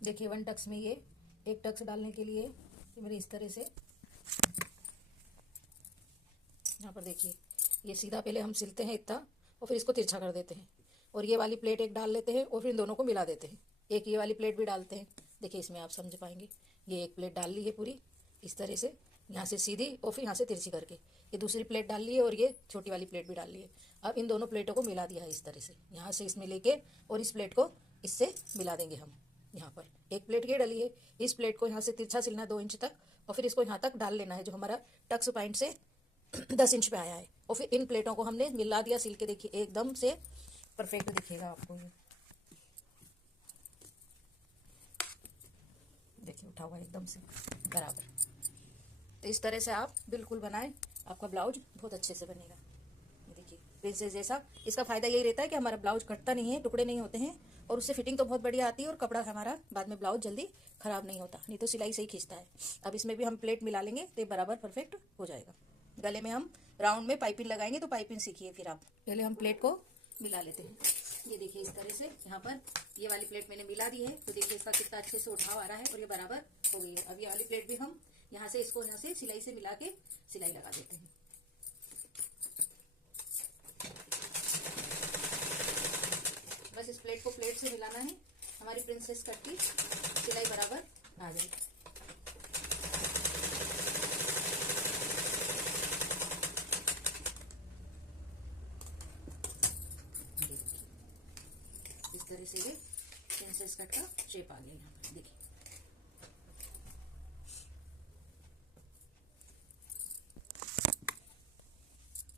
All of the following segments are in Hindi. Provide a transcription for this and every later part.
देखिए 1 टक्स में ये 1 टक्स डालने के लिए ये मैंने इस तरह से यहाँ पर देखिए ये सीधा पहले हम सिलते हैं इतना और फिर इसको तिरछा कर देते हैं और ये वाली प्लेट एक डाल लेते हैं और फिर इन दोनों को मिला देते हैं। एक ये वाली प्लेट भी डालते हैं। देखिए इसमें आप समझ पाएंगे, ये एक प्लेट डाल ली है पूरी इस तरह से, यहाँ से सीधी और फिर यहाँ से तिरछी करके ये दूसरी प्लेट डाल ली है और ये छोटी वाली प्लेट भी डाल ली है। अब इन दोनों प्लेटों को मिला दिया है इस तरह से, यहाँ से इसमें लेके और इस प्लेट को इससे मिला देंगे हम। यहाँ पर एक प्लेट ये डली है, इस प्लेट को यहाँ से तिरछा सिलना 2 इंच तक और फिर इसको यहाँ तक डाल लेना है जो हमारा टक्स पॉइंट से 10 इंच पे आया है। और फिर इन प्लेटों को हमने मिला दिया सिल के। देखिए एकदम से परफेक्ट दिखेगा आपको ये, देखिए उठा हुआ एकदम से बराबर। तो इस तरह से आप बिल्कुल बनाएं, आपका ब्लाउज बहुत अच्छे से बनेगा। ये देखिए प्रिंसेस जैसा। इसका फायदा यही रहता है कि हमारा ब्लाउज कटता नहीं है, टुकड़े नहीं होते हैं और उससे फिटिंग तो बहुत बढ़िया आती है और कपड़ा हमारा बाद में ब्लाउज जल्दी खराब नहीं होता, नहीं तो सिलाई से ही खींचता है। अब इसमें भी हम प्लेट मिला लेंगे तो ये बराबर परफेक्ट हो जाएगा। गले में हम राउंड में पाइपिंग लगाएंगे, तो पाइपिंग सीखिए। फिर आप पहले हम प्लेट को मिला लेते हैं। ये देखिए इस तरह से यहाँ पर ये वाली प्लेट मैंने मिला दी है, तो देखिए इसका कितना अच्छे से उठाव आ रहा है और ये बराबर हो गई है। अब ये वाली प्लेट भी हम यहाँ से इसको यहाँ से सिलाई से मिला के सिलाई लगा देते हैं। बस इस प्लेट को प्लेट से मिलाना है, हमारी प्रिंसेस कट की सिलाई बराबर आ जाएगी। इस तरह से ये प्रिंसेस कट का शेप आ गया यहाँ पर। देखिए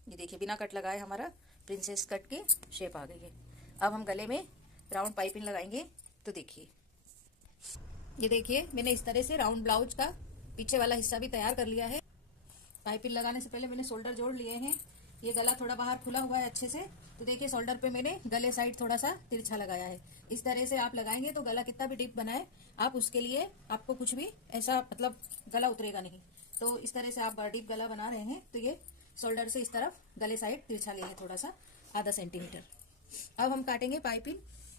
ये देखिए बिना कट लगाए हमारा प्रिंसेस कट की शेप आ गई है। अब हम गले में राउंड पाइपिंग लगाएंगे। तो देखिए ये देखिए मैंने इस तरह से राउंड ब्लाउज का पीछे वाला हिस्सा भी तैयार कर लिया है। पाइपिंग लगाने से पहले मैंने शोल्डर जोड़ लिए हैं। ये गला थोड़ा बाहर खुला हुआ है अच्छे से, तो देखिए शोल्डर पे मैंने गले साइड थोड़ा सा तिरछा लगाया है। इस तरह से आप लगाएंगे तो गला कितना भी डीप बनाए आप, उसके लिए आपको कुछ भी ऐसा मतलब गला उतरेगा नहीं। तो इस तरह से आप डीप गला बना रहे हैं तो ये शोल्डर से इस तरफ गले साइड तिरछा लिए थोड़ा सा आधा सेंटीमीटर। अब हम काटेंगे पाइपिंग।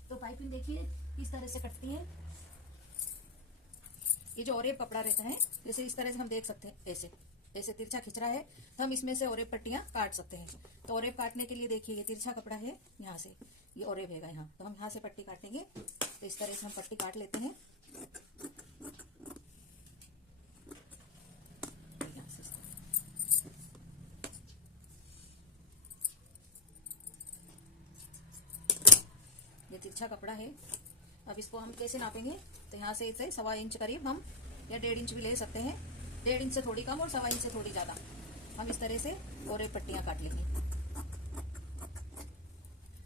तो पाइपिंग देखिए किस तरह से कटती है। ये जो ओरेब कपड़ा रहता है, जैसे इस तरह से हम देख सकते हैं, ऐसे ऐसे तिरछा खिंच रहा है तो हम इसमें से ओरेब पट्टियां काट सकते हैं। तो ओरेब काटने के लिए देखिए ये तिरछा कपड़ा है, यहाँ से ये ओरेब है यहाँ, तो हम यहाँ से पट्टी काटेंगे। तो इस तरह से हम पट्टी काट लेते हैं। ये तिरछा कपड़ा है। अब इसको हम कैसे नापेंगे, तो यहाँ से इसे 1.25 इंच करीब हम या 1.5 इंच भी ले सकते हैं। 1.5 इंच से थोड़ी कम और 1.25 इंच से थोड़ी ज्यादा हम इस तरह से ओरेब पट्टियां काट लेंगे।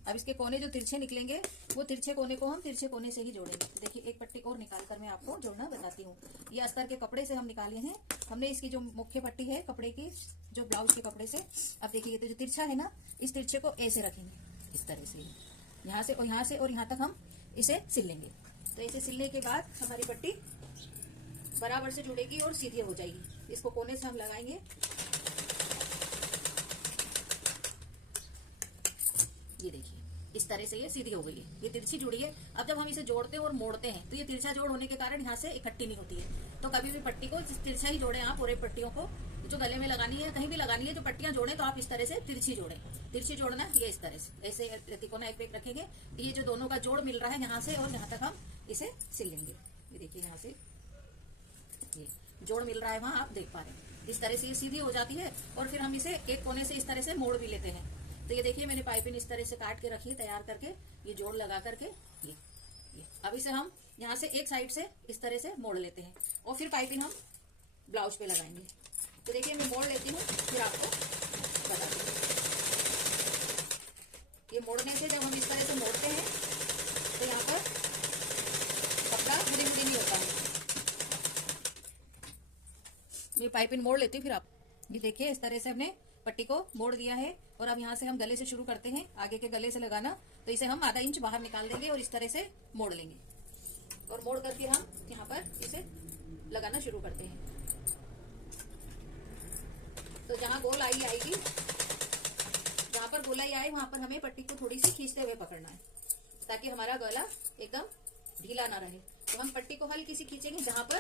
अब इसके कोने जो तिरछे निकलेंगे वो तिरछे कोने को हम तिरछे कोने से ही जोड़ेंगे। तो देखिए एक पट्टी और निकाल कर मैं आपको जोड़ना बताती हूँ। ये अस्तर के कपड़े से हम निकाले हैं हमने, इसकी जो मुख्य पट्टी है कपड़े की, जो ब्लाउज के कपड़े से। अब देखिए तो जो तिरछा है ना, इस तिरछे को ऐसे रखेंगे इस तरह से, यहाँ से और यहाँ तक हम इसे सिल लेंगे। तो ऐसे सिलने के बाद हमारी पट्टी बराबर से जुड़ेगी और सीधी हो जाएगी। इसको कोने से हम लगाएंगे। ये देखिए इस तरह से ये सीधी हो गई है, ये तिरछी जुड़ी है। अब जब हम इसे जोड़ते हैं और मोड़ते हैं तो ये तिरछा जोड़ होने के कारण यहाँ से इकट्ठी नहीं होती है। तो कभी भी पट्टी को तिरछा ही जोड़े आप, और पट्टियों को जो गले में लगानी है कहीं भी लगानी है, जो पट्टियां जोड़े तो आप इस तरह से तिरछी जोड़ें। तिरछी जोड़ना ये इस तरह से ऐसे तिकोना एक रखेंगे। ये जो दोनों का जोड़ मिल रहा है यहाँ से और यहाँ तक हम इसे सिल लेंगे। ये देखिए यहाँ से ये जोड़ मिल रहा है, वहां आप देख पा रहे हैं। इस तरह से ये सीधी हो जाती है और फिर हम इसे एक कोने से इस तरह से मोड़ भी लेते हैं। तो ये देखिए मैंने पाइपिंग इस तरह से काट के रखी है तैयार करके, ये जोड़ लगा करके ये। अब इसे हम यहाँ से एक साइड से इस तरह से मोड़ लेते हैं और फिर पाइपिंग हम ब्लाउज पे लगाएंगे। तो देखिए मैं मोड़ लेती हूँ फिर आपको बताती हूँ। ये मोड़ने से जब हम इस तरह से मोड़ते हैं तो यहाँ पर कपड़ा मुड़ी नहीं होता है। ये पाइपिंग मोड़ लेती हूँ फिर आप। ये देखिए इस तरह से हमने पट्टी को मोड़ दिया है और अब यहाँ से हम गले से शुरू करते हैं, आगे के गले से लगाना। तो इसे हम आधा इंच बाहर निकाल देंगे और इस तरह से मोड़ लेंगे और मोड़ करके हम यहाँ पर इसे लगाना शुरू करते हैं। तो जहाँ गोल आई आएगी, जहाँ पर गोलाई आए वहां पर हमें पट्टी को थोड़ी सी खींचते हुए पकड़ना है ताकि हमारा गला एकदम ढीला ना रहे। तो हम पट्टी को हल्की सी खींचेंगे जहां पर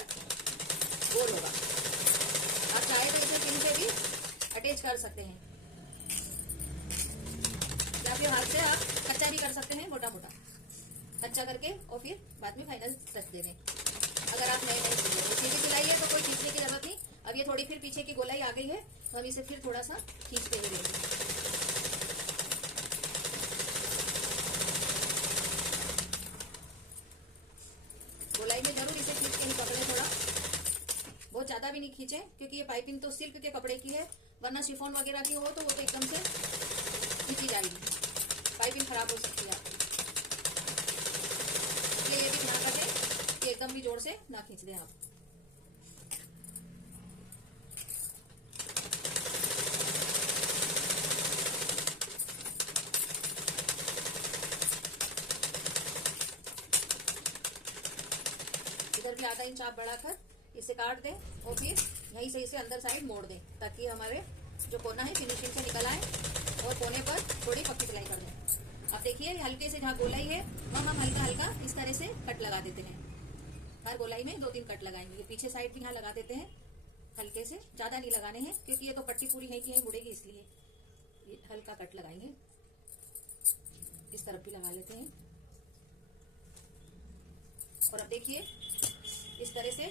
गोल होगा। आप चाहे तो इसे पिन से भी अटैच कर सकते हैं, या फिर हाथ से आप कच्चा भी कर सकते हैं, मोटा मोटा कच्चा करके और फिर बाद में फाइनल टच देंगे। अगर आप नए सीधी सिलाई है तो कोई खींचने की जरूरत नहीं। अब ये थोड़ी फिर पीछे की गोलाई आ गई है तो हम इसे फिर थोड़ा सा खींचते ही रहेंगे। गोलाई में जरूर इसे खींच के ही पकड़े, थोड़ा बहुत ज्यादा भी नहीं खींचे, क्योंकि ये पाइपिंग तो सिल्क के कपड़े की है, वरना शिफॉन वगैरह की हो तो वो तो एकदम से खींची जाएगी, पाइपिंग खराब हो सकती है आपकी। इसलिए ये भी ध्यान रखें कि एकदम भी जोर से ना खींच दें आप। इधर भी आधा इंच आप बढ़ाकर इसे काट दें और फिर यहीं से इसे अंदर साइड मोड़ दें, ताकि हमारे जो कोना है फिनिशिंग से निकल आए, और कोने पर थोड़ी पक्की सिलाई कर दें। अब देखिए हल्के से जहाँ गोलाई है वहाँ हम हल्का हल्का इस तरह से कट लगा देते हैं। हर गोलाई में 2-3 कट लगाएंगे। पीछे साइड भी यहाँ लगा देते हैं हल्के से, ज्यादा नहीं लगाने हैं क्योंकि ये तो पट्टी पूरी है कि नहीं मुड़ेगी, इसलिए ये हल्का कट लगाएंगे। इस तरफ भी लगा लेते हैं। और अब देखिए इस तरह से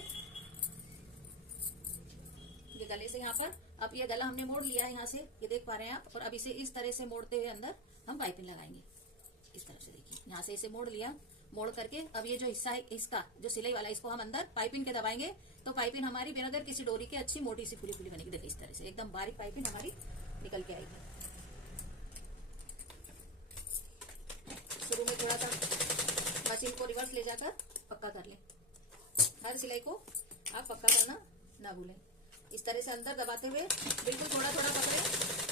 ये गले से यहाँ पर, अब ये गला हमने मोड़ लिया है यहाँ से, ये देख पा रहे हैं आप। और अब इसे इस तरह से मोड़ते हुए अंदर हम पाइपिंग लगाएंगे। इस तरह से देखिए यहाँ से इसे मोड़ लिया, मोड़ करके अब ये जो हिस्सा है इसका जो सिलाई वाला, इसको हम अंदर पाइपिंग के दबाएंगे तो पाइपिंग हमारी बिना अगर किसी डोरी के अच्छी मोटी सी फुली फुली बनेगी। देखिए इस तरह से एकदम बारीक पाइपिंग हमारी निकल के आएगी। शुरू में थोड़ा सा मशीन को रिवर्स ले जाकर पक्का कर लें। हर सिलाई को आप पक्का करना ना भूलें। इस तरह से अंदर दबाते हुए बिल्कुल थोड़ा थोड़ा पकड़े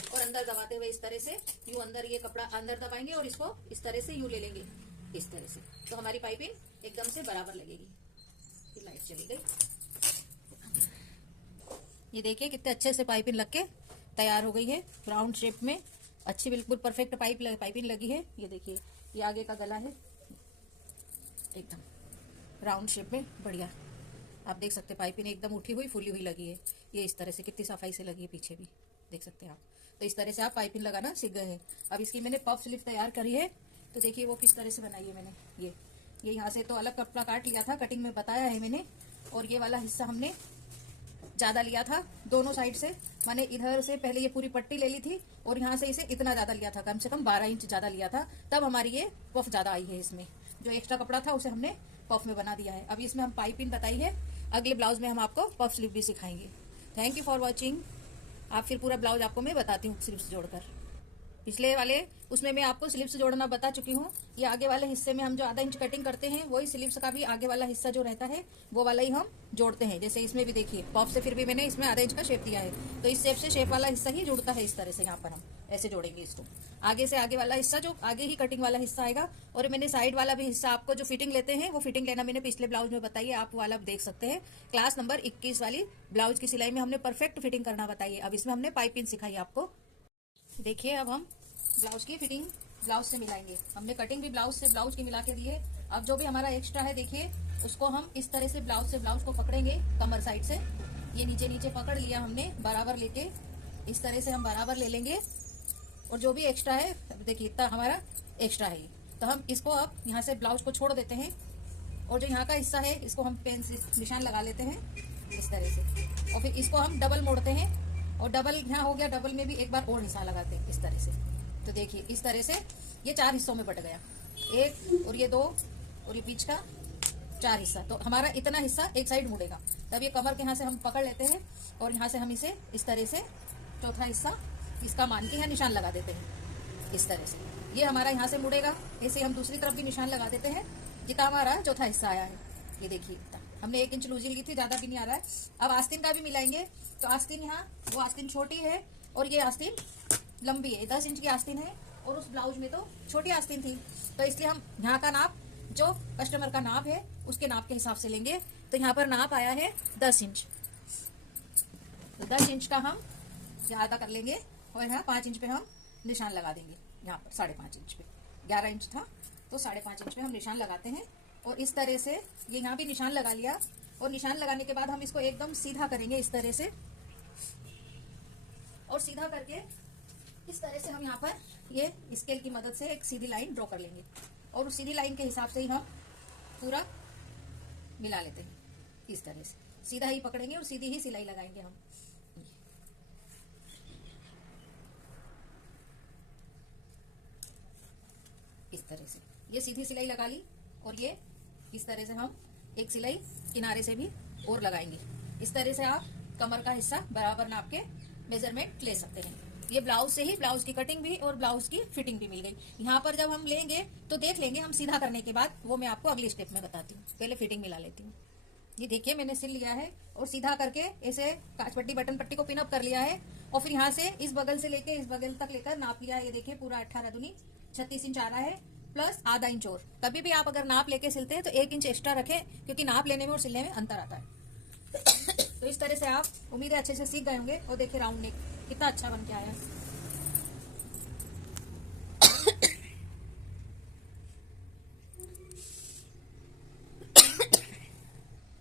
और अंदर दबाते हुए इस तरह से यूं अंदर ये कपड़ा अंदर दबाएंगे और इसको इस तरह से यूं ले लेंगे, इस तरह से, तो हमारी पाइपिंग एकदम से बराबर लगेगी। फिर लाइट चली गई। ये देखिए कितने अच्छे से पाइपिंग लग के तैयार हो गई है, राउंड शेप में अच्छी बिल्कुल परफेक्ट पाइपिंग लगी है। ये देखिए ये आगे का गला है एकदम राउंड शेप में बढ़िया। आप देख सकते हैं पाइपिंग एकदम उठी हुई फूली हुई लगी है। ये इस तरह से कितनी सफाई से लगी है, पीछे भी देख सकते हैं आप। तो इस तरह से आप पाइपिंग लगाना सीख गए हैं। अब इसकी मैंने पफ स्लीव तैयार करी है, तो देखिए वो किस तरह से बनाई है मैंने। ये यहाँ से तो अलग कपड़ा काट लिया था, कटिंग में बताया है मैंने, और ये वाला हिस्सा हमने ज्यादा लिया था दोनों साइड से। मैंने इधर से पहले ये पूरी पट्टी ले ली थी और यहाँ से इसे इतना ज्यादा लिया था, कम से कम 12 इंच ज्यादा लिया था, तब हमारी ये पफ ज्यादा आई है। इसमें जो एक्स्ट्रा कपड़ा था उसे हमने पफ में बना दिया है। अभी इसमें हम पाइपिंग बताई है, अगले ब्लाउज में हम आपको पफ स्लीव भी सिखाएंगे। Thank you for watching. आप फिर पूरा ब्लाउज आपको मैं बताती हूँ स्लीव्स जोड़कर। पिछले वाले उसमें मैं आपको स्लीव्स जोड़ना बता चुकी हूँ। ये आगे वाले हिस्से में हम जो आधा इंच कटिंग करते हैं वही स्लीव्स का भी आगे वाला हिस्सा जो रहता है वो वाला ही हम जोड़ते हैं। जैसे इसमें भी देखिए पफ से फिर भी मैंने इसमें आधा इंच का शेप दिया है, तो इस शेप से शेप वाला हिस्सा ही जुड़ता है। इस तरह से यहाँ पर हम ऐसे जोड़ेंगे इसको। आगे से आगे वाला हिस्सा जो आगे ही कटिंग वाला हिस्सा आएगा, और मैंने साइड वाला भी हिस्सा आपको जो फिटिंग लेते हैं वो फिटिंग लेना मैंने पिछले ब्लाउज में बताई है, आप वाला देख सकते हैं। क्लास नंबर 21 वाली ब्लाउज की सिलाई में हमने परफेक्ट फिटिंग करना बताई है। अब इसमें हमने पाइपिंग सिखाई आपको। देखिए अब हम ब्लाउज की फिटिंग ब्लाउज से मिलाएंगे। हमने कटिंग भी ब्लाउज की मिला के दी है। अब जो भी हमारा एक्स्ट्रा है देखिए उसको हम इस तरह से ब्लाउज को पकड़ेंगे कमर साइड से। ये नीचे पकड़ लिया हमने बराबर लेके, इस तरह से हम बराबर ले लेंगे। और जो भी एक्स्ट्रा है देखिए इतना हमारा एक्स्ट्रा है, तो हम इसको अब यहाँ से ब्लाउज को छोड़ देते हैं और जो यहाँ का हिस्सा है इसको हम पेन से निशान लगा लेते हैं इस तरह से। और फिर इसको हम डबल मोड़ते हैं, और डबल यहाँ हो गया, डबल में भी एक बार और निशान लगाते हैं इस तरह से। तो देखिए इस तरह से ये 4 हिस्सों में बट गया, 1 और ये 2 और ये बीच का 4 हिस्सा। तो हमारा इतना हिस्सा एक साइड मुड़ेगा। तब ये कमर के यहाँ से हम पकड़ लेते हैं और यहाँ से हम इसे इस तरह से चौथा हिस्सा इसका मान के यहाँ निशान लगा देते हैं इस तरह से। ये हमारा यहाँ से मुड़ेगा। ऐसे हम दूसरी तरफ भी निशान लगा देते हैं जितना हमारा चौथा हिस्सा आया है। ये देखिए हमने 1 इंच लूजी ली थी, ज्यादा भी नहीं आ रहा है। अब आस्तीन का भी मिलाएंगे। तो आस्तीन यहाँ वो आस्तीन छोटी है और ये आस्तीन लंबी है, 10 इंच की आस्तीन है, और उस ब्लाउज में तो छोटी आस्तीन थी, तो इसलिए हम यहाँ का नाप जो कस्टमर का नाप है उसके नाप के हिसाब से लेंगे। तो यहाँ पर नाप आया है 10 इंच, तो 10 इंच का हम यहाँ आधा कर लेंगे और यहाँ 5 इंच पे हम निशान लगा देंगे। यहाँ पर 5.5 इंच पे 11 इंच था तो 5.5 इंच पे हम निशान लगाते हैं और इस तरह से ये यहाँ भी निशान लगा लिया, और निशान लगाने के बाद हम इसको एकदम सीधा करेंगे इस तरह से, और सीधा करके इस तरह से हम यहाँ पर ये स्केल की मदद से एक सीधी लाइन ड्रॉ कर लेंगे, और उस सीधी लाइन के हिसाब से ही हम पूरा मिला लेते हैं। इस तरह से सीधा ही पकड़ेंगे और सीधी ही सिलाई लगाएंगे हम। इस तरह से ये सीधी सिलाई लगा ली, और ये इस तरह से हम एक सिलाई किनारे से भी और लगाएंगे। इस तरह से आप कमर का हिस्सा बराबर नाप के मेजरमेंट ले सकते हैं। ये ब्लाउज से ही ब्लाउज की कटिंग भी और ब्लाउज की फिटिंग भी मिल गई। यहाँ पर जब हम लेंगे तो देख लेंगे हम सीधा करने के बाद, वो मैं आपको अगली स्टेप में बताती हूँ। पहले फिटिंग मिला लेती हूँ। ये देखिए मैंने सिल लिया है, और सीधा करके ऐसे कांच पट्टी बटन पट्टी को पिन अप कर लिया है, और फिर यहाँ से इस बगल से लेके इस बगल तक लेकर नाप लिया है। ये देखिए पूरा 18 दूनी 36 इंच आ रहा है, प्लस आधा इंच और। कभी भी आप अगर नाप लेके सिलते हैं तो 1 इंच एक्स्ट्रा रखें, क्योंकि नाप लेने में और सिलने में अंतर आता है। तो इस तरह से आप उम्मीद है अच्छे से सीख गए होंगे। और देखिए राउंड नेक कितना अच्छा बन के आया है।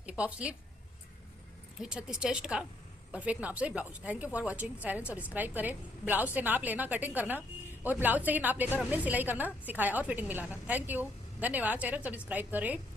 ये पॉप स्लीव 36 चेस्ट का परफेक्ट नाप से blouse. Thank you for watching. Channel subscribe करें। ब्लाउज से नाप लेना, कटिंग करना, और ब्लाउज से ही नाप लेकर हमने सिलाई करना सिखाया और फिटिंग मिलाना। थैंक यू, धन्यवाद। चैनल सब्सक्राइब करें।